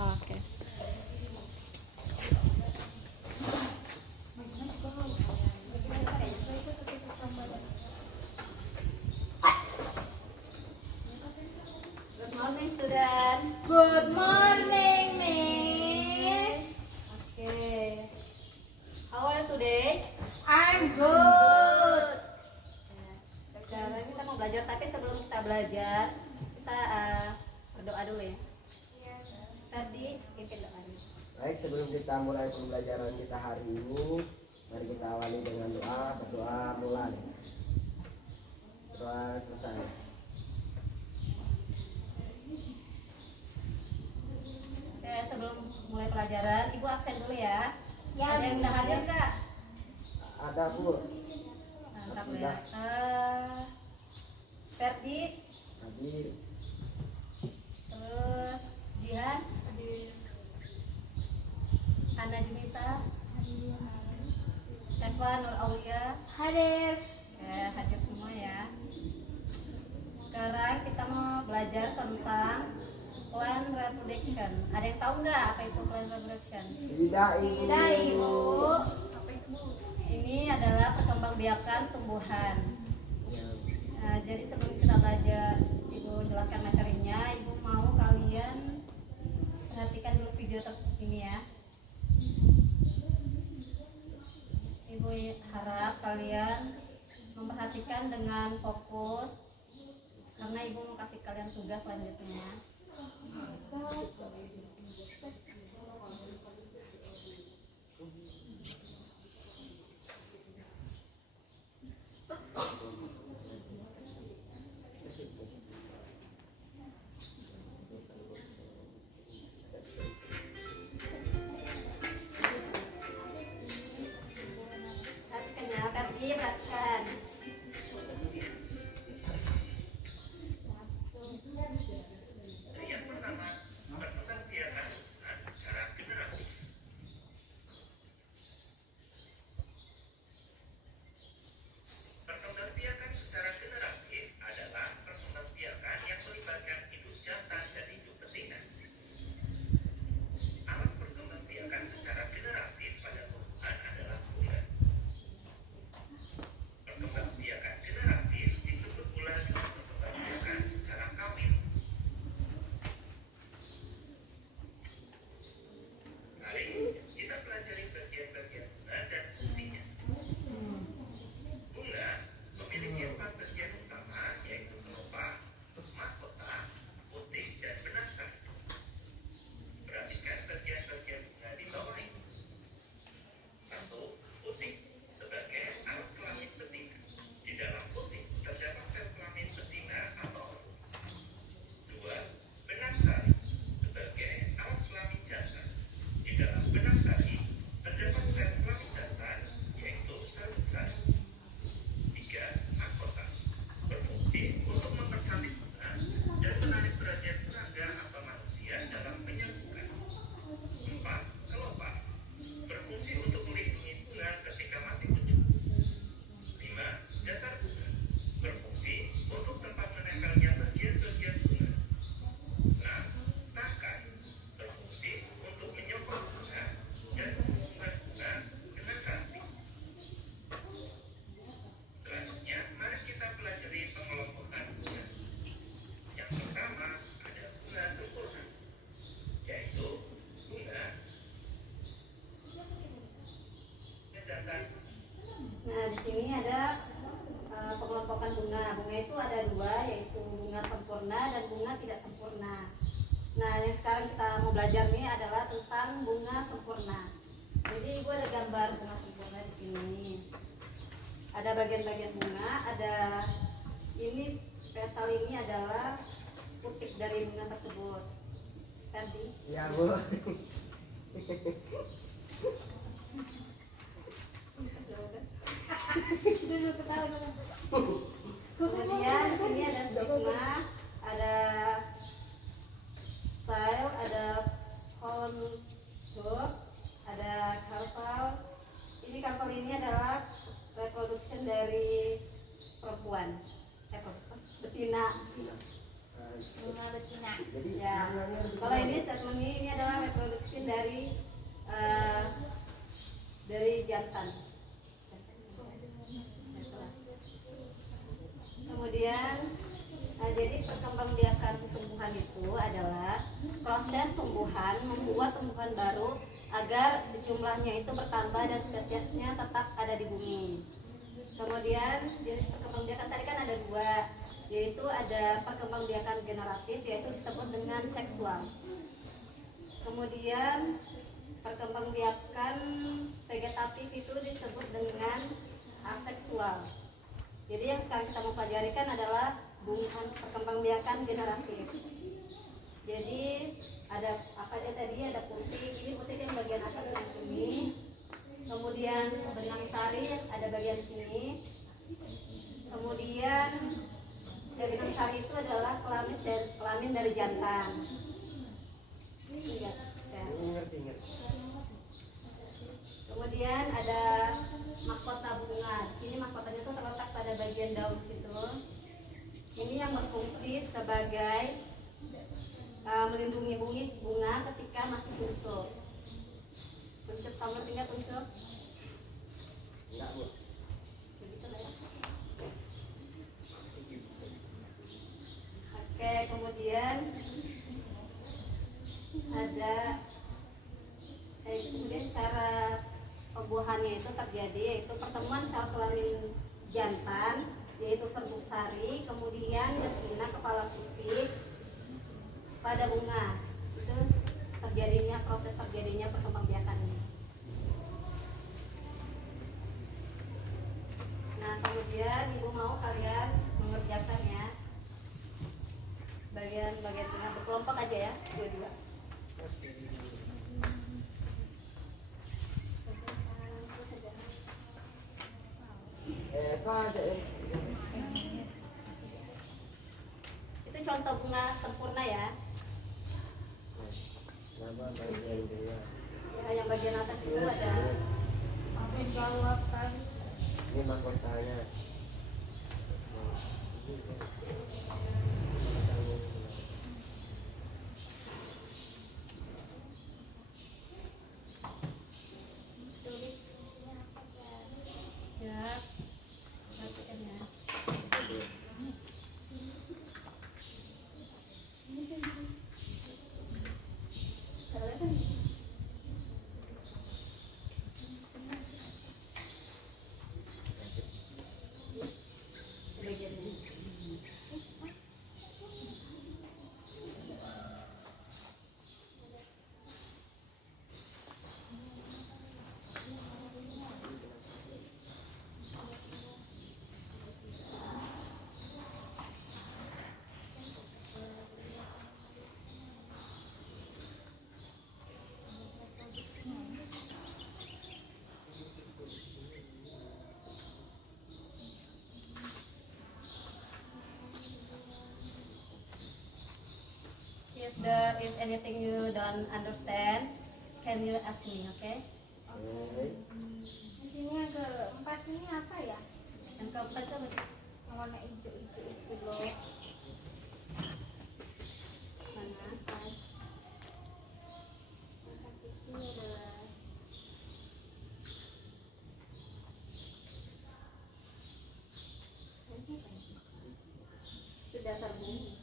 Oke. Good morning, student. Good morning, Miss. Okay. How are you today? I'm good. Sekarang kita mau belajar, tapi sebelum kita belajar, kita berdoa dulu ya. Tadi pimpin doa dulu. Baik, sebelum kita mulai pembelajaran kita hari ini, mari kita awali dengan doa. Berdoa mulai. Doa selesai. Oke, sebelum mulai pelajaran, Ibu absen dulu ya. Ya, Ada yang udah hadir nggak? Ada, Bu. Mantap ya. Ferdi, Tadi terus Jihan, Ana Junita, Eva Nur Aulia. Hadir. Ya, hadir semua ya. Sekarang kita mau belajar tentang plant reproduction. Ada yang tahu nggak apa itu plant reproduction? tidak, Ibu. Tidak, Ibu. Ini adalah perkembangbiakan tumbuhan. Ya, Nah, jadi sebelum kita belajar, Ibu jelaskan materinya. Ibu mau kalian perhatikan dulu video ini ya. Ibu harap kalian memperhatikan dengan fokus, karena Ibu mau kasih kalian tugas selanjutnya. Perhatikan ya, Ferdi, perhatikan. Yang pertama, perkembangbiakan secara generatif. Perkembangbiakan secara generatif adalah perkembangbiakan yang melibatkan induk jantan dan induk betina. Alat perkembangbiakan secara generatif pada tumbuhan adalah bunga. Perkembangbiakan generatif disebut pula dengan perkembangbiakan secara kawin. Mari kita pelajari bagian-bagian bunga dan fungsinya. Bunga memiliki 4 bagian utama, yaitu kelopak, mahkota, puting, dan benang sari. Perhatikan bagian-bagian bunga di bawah ini. 1. Puting sebagai alat kelamin betina. Di dalam puting terdapat sel kelamin betina atau ovum. 2. Benang sari sebagai alat kelamin jantan. Di dalam benang sari terdapat sel kelamin jantan, yaitu sarung sari. 3. Mahkota berfungsi untuk mempercantik bunga dan menarik perhatian serangga atau manusia dalam penyerbukan. 4. Kelopak berfungsi untuk melindungi bunga ketika masih pucuk. 5. Dasar bunga berfungsi untuk tempat menempelnya bagian-bagian bunga. 6. Tangkai berfungsi untuk menyokong bunga dan menghubungkan bunga dengan ranting. Selanjutnya, mari kita pelajari pengelompokan bunga. Yang pertama ada bunga sempurna, yaitu bunga jantan. Nah, di sini ada pengelompokan bunga. Bunga itu ada dua, yaitu bunga sempurna dan bunga tidak sempurna. Nah, yang sekarang kita mau belajar nih adalah tentang bunga sempurna. Jadi Ibu ada gambar bunga sempurna di sini. Ada bagian-bagian bunga, ada ini petal ini adalah putik dari bunga tersebut. Ferdi. ya, Bu. Dulu ketawa dulu. Kemudian di sini ada stigma, ada style, ada contour, ada carpal. Ini carpal ini adalah reproduction dari perempuan, betina. Bunga betina. Jadi Ya. Kalau ini statement ini adalah reproduksi dari jantan. Kemudian, jadi perkembangbiakan tumbuhan itu adalah proses tumbuhan membuat tumbuhan baru agar jumlahnya itu bertambah dan spesiesnya tetap ada di bumi. Kemudian jenis perkembangbiakan tadi kan ada dua, yaitu ada perkembangbiakan generatif, yaitu disebut dengan seksual. Kemudian perkembangbiakan vegetatif itu disebut dengan aseksual. Jadi yang sekarang kita mau pelajari kan adalah perkembangbiakan generatif. Jadi ada apa aja tadi, ada putik, ini putik yang bagian atas yang sini. Kemudian benang sari ada bagian sini. Kemudian dari benang sari itu adalah kelamin dari jantan. Ya. Kemudian ada mahkota bunga. Sini mahkotanya itu terletak pada bagian daun situ. Ini yang berfungsi sebagai melindungi bunga ketika masih kuncup. Kuncup, kamu ngerti nggak kuncup? Enggak, Bu. Begitu lah ya. Oke, kemudian ada kemudian cara pembuahannya itu terjadi yaitu pertemuan sel kelamin jantan yaitu serbuk sari, kemudian betina kepala putih pada bunga. Itu proses terjadinya perkembangbiakan ini. Nah, kemudian ibu mau kalian mengerjakan ya bagian-bagian tengah, berkelompok aja ya, dua-dua. Eva aja ya. Itu contoh bunga sempurna ya. Nama bagian dia. Ya, yang bagian atas itu ada Amin jawab tadi. Ini mahkotanya. ya, perhatikan ya. Kelihatan? Bagian ini. If there is anything you don't understand, can you ask me, okay? Oke. Di sini yang keempat ini apa ya? Yang keempat itu apa? Yang warna hijau itu loh. Mana? Ini adalah Itu dasar bumi.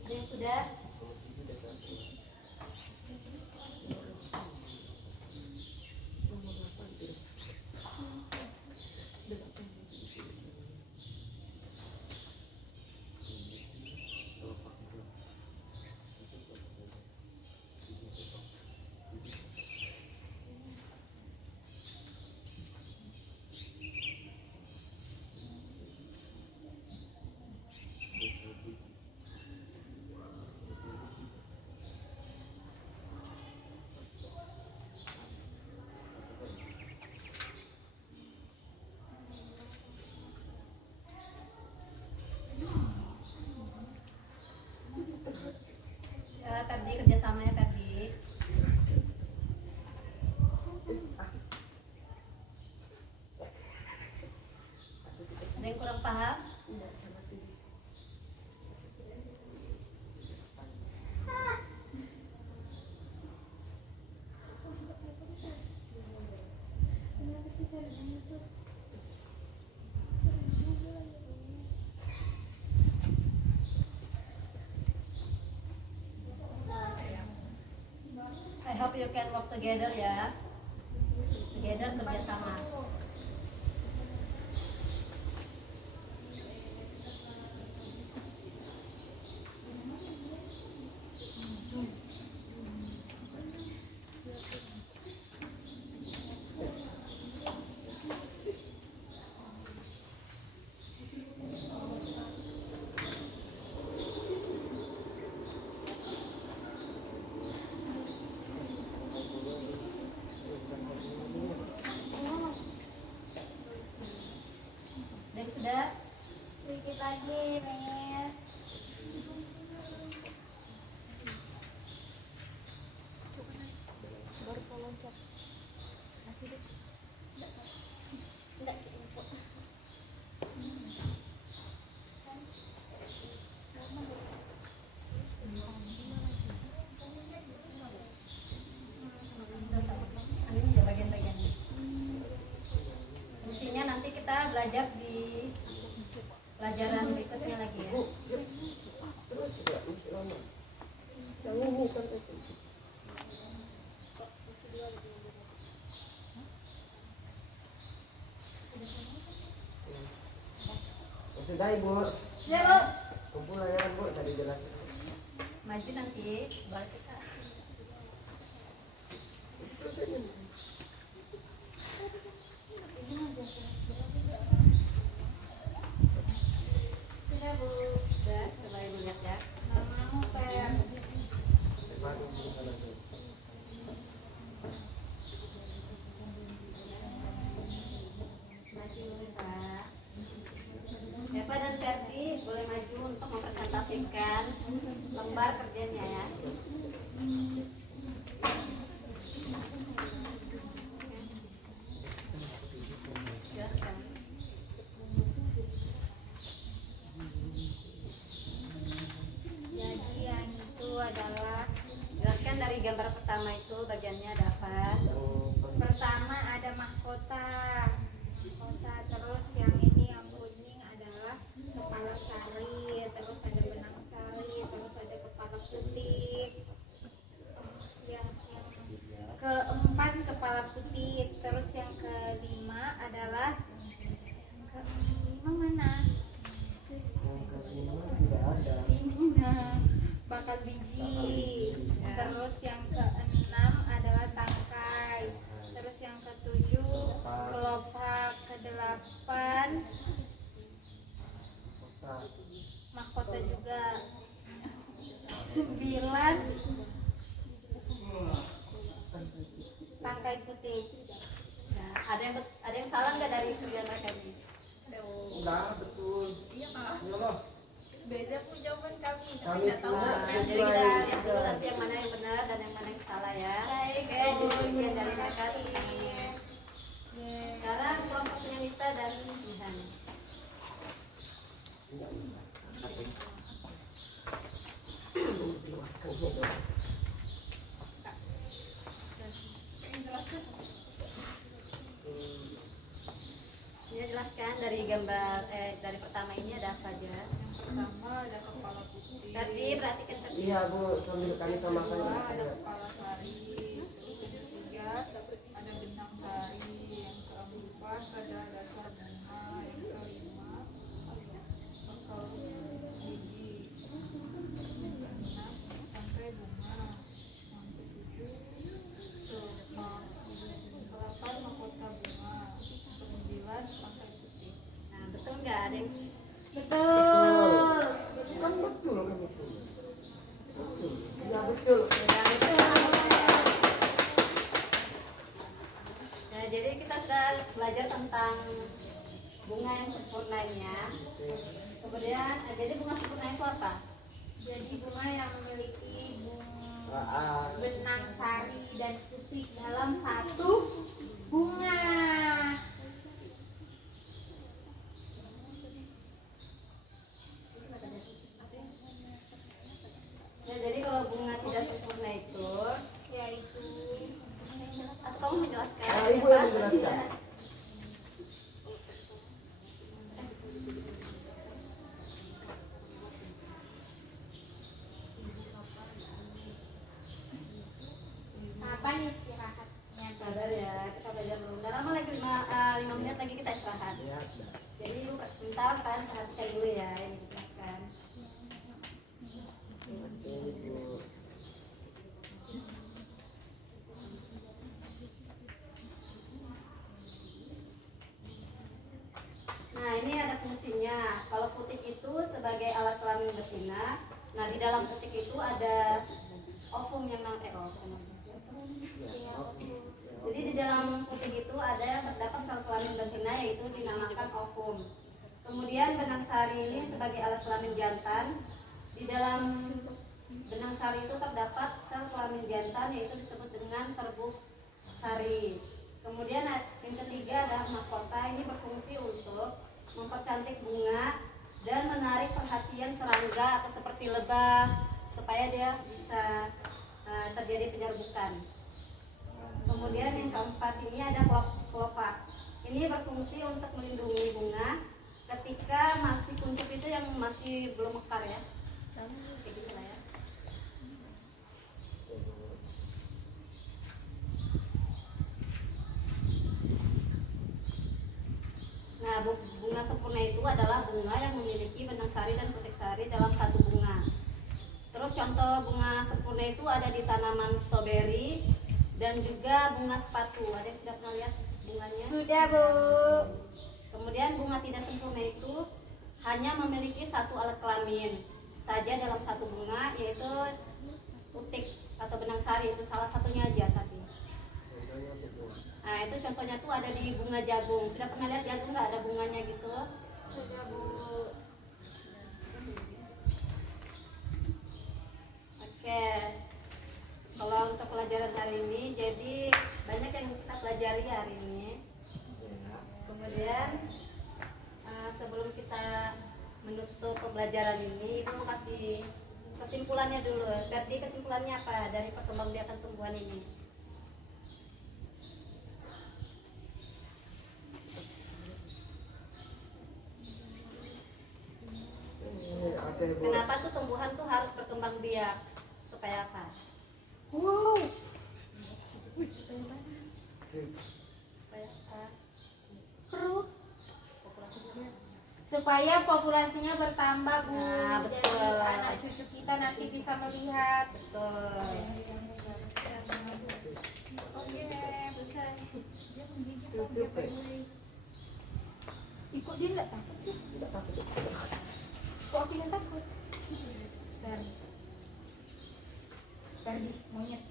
Ada yang sudah? Ferdi, kerjasama ya Ferdi. Ada yang kurang paham? I hope you can work together ya. Together kerjasama. Dan sudah Sedikit lagi, Miss. Baru mau loncat. Kasih deh. Enggak, info. ini ya bagian-bagiannya. Fungsinya nanti kita belajar di pelajaran berikutnya lagi ya. Terus ya, masih lama. Jangan bukan itu. Sudah Ibu. Ya, Bu. Kumpulan ya Bu, tadi jelas. Maju nanti baru kita. Selesai nih. Sudah, Bu. Sudah, coba Ibu lihat ya. Namamu Fer. Baru bukan itu. Maju Pak. Eva dan Ferdi boleh maju untuk mempresentasikan lembar kerjanya ya. Jelaskan. Jadi yang itu adalah Jelaskan dari gambar pertama itu bagiannya ada apa? pertama ada mahkota. Mahkota, terus yang ini yang kuning adalah kepala sari, terus ada benang sari, terus ada kepala putih. Yang keempat kepala putih, terus yang kelima adalah kelima mana? Yang kelima tidak ada. Ini nah, bakal biji. Terus yang keenam adalah tangkai. Terus yang ketujuh kelopak. Kedelapan mahkota juga. 9 tangkai putih. Nah, ada yang salah nggak dari kerjaan mereka ini? Enggak, betul. Iya, Kak. Ya Allah. Beda pun jawaban kami. Kami nggak tahu. punya Nah, jadi sesuai. kita lihat dulu nanti yang mana yang benar dan yang mana yang salah ya. Baik, Oke, jadi Bu. sekian dari mereka. Terima kasih. Sekarang kelompok penyanita dan Jihan. Ini jelaskan dari gambar dari pertama ini ada apa aja? Pertama ada kepala putih. Ferdi perhatikan Ferdi. Iya Bu, sambil kami samakan. Kedua ada kepala sari. Terus yang ketiga ada benang sari. Yang keempat ada dasar bunga. Yang kelima bakal biji. Yang keenam tangkai bunga. Yang ketujuh delapan mahkota bunga. Yang ke-9 tangkai putih. Nah, betul nggak ada yang Betul. Kan betul kan betul. Betul. Iya betul. Nah, jadi kita sudah belajar tentang bunga yang sempurnanya. Kemudian, jadi bunga sempurna itu apa? Jadi bunga yang memiliki bunga Ya, jadi kalau bunga tidak sempurna itu, yaitu atau kamu menjelaskan? Nah, ibu yang menjelaskan. kapan istirahatnya? Sabar ya, kita belajar dulu. Udah lama lagi 5 menit lagi kita istirahat. Ya, sudah. Jadi ibu minta kalian perhatikan dulu ya yang dijelaskan. Oke, ibu. Nah ini ada fungsinya. Kalau putik itu sebagai alat kelamin betina. Nah di dalam putik itu ada ovum yang Ya, oke. Jadi di dalam putik itu terdapat sel kelamin betina yaitu dinamakan ovum. Kemudian benang sari ini sebagai alat kelamin jantan. Di dalam benang sari itu terdapat sel kelamin jantan yaitu disebut dengan serbuk sari. Kemudian yang ketiga adalah mahkota. Ini berfungsi untuk mempercantik bunga dan menarik perhatian serangga atau seperti lebah supaya dia bisa terjadi penyerbukan. Kemudian yang keempat ini ada kelopak. Ini berfungsi untuk melindungi bunga ketika masih kuncup itu yang masih belum mekar ya. Kayak gitu lah ya. Nah, bunga sempurna itu adalah bunga yang memiliki benang sari dan putik sari dalam satu bunga. Terus contoh bunga sempurna itu ada di tanaman stroberi dan juga bunga sepatu. Ada yang sudah pernah lihat bunganya? Sudah, Bu. Kemudian bunga tidak sempurna itu hanya memiliki satu alat kelamin saja dalam satu bunga, yaitu putik atau benang sari. Itu salah satunya aja tadi. Contohnya itu. Nah itu contohnya tuh ada di bunga jagung. Sudah pernah lihat jagung nggak ada bunganya gitu? Sudah, Bu. Oke. Kalau untuk pelajaran hari ini, jadi banyak yang kita pelajari hari ini. Ya. Kemudian sebelum kita menutup pembelajaran ini, Ibu mau kasih kesimpulannya dulu. Berarti kesimpulannya apa dari perkembangbiakan tumbuhan ini? Oke, Bu. Kenapa tuh tumbuhan tuh harus berkembang biak? Supaya apa? Wow. Sip. Supaya apa? Perut. Populasinya. Supaya populasinya bertambah, Bu. Nah, Jadi betul. anak cucu kita nanti bisa melihat. Betul. Oke, selesai. Dia menggigit Tutup, dia ya. peduli. Ikut dia nggak takut sih? Tidak takut. Kok aku yang takut? Dan tadi monyet.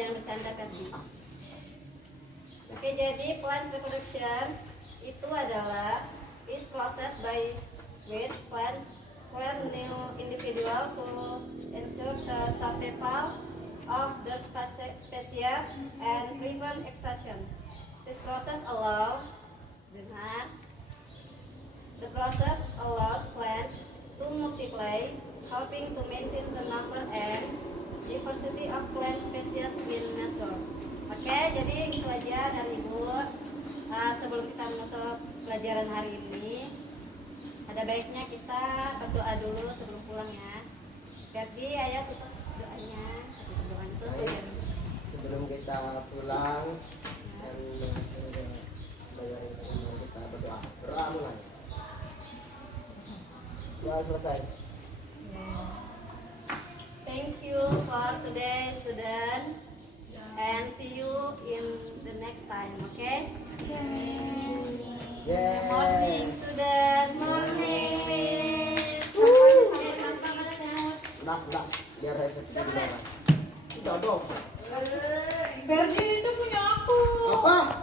Jangan bercanda Ferdi. Oke, jadi plant reproduction itu adalah is process by which plants plant new individual to ensure the survival of their species and prevent extinction. This process allows the process allows plants to multiply, helping to maintain the number and diversity of plant species in nature. Oke, jadi itu aja dari Ibu. Sebelum kita menutup pelajaran hari ini, ada baiknya kita berdoa dulu sebelum pulang ya. Jadi ayah tutup doanya. Doanya tutup ya. Sebelum kita pulang dan kita berdoa mulai. Ya, selesai. Thank you for today, student, and see you in the next time. Okay? Good morning, student. Morning. Udah. Biar saya seperti di bawah. Udah dong. Ferdi itu punya aku. Apa?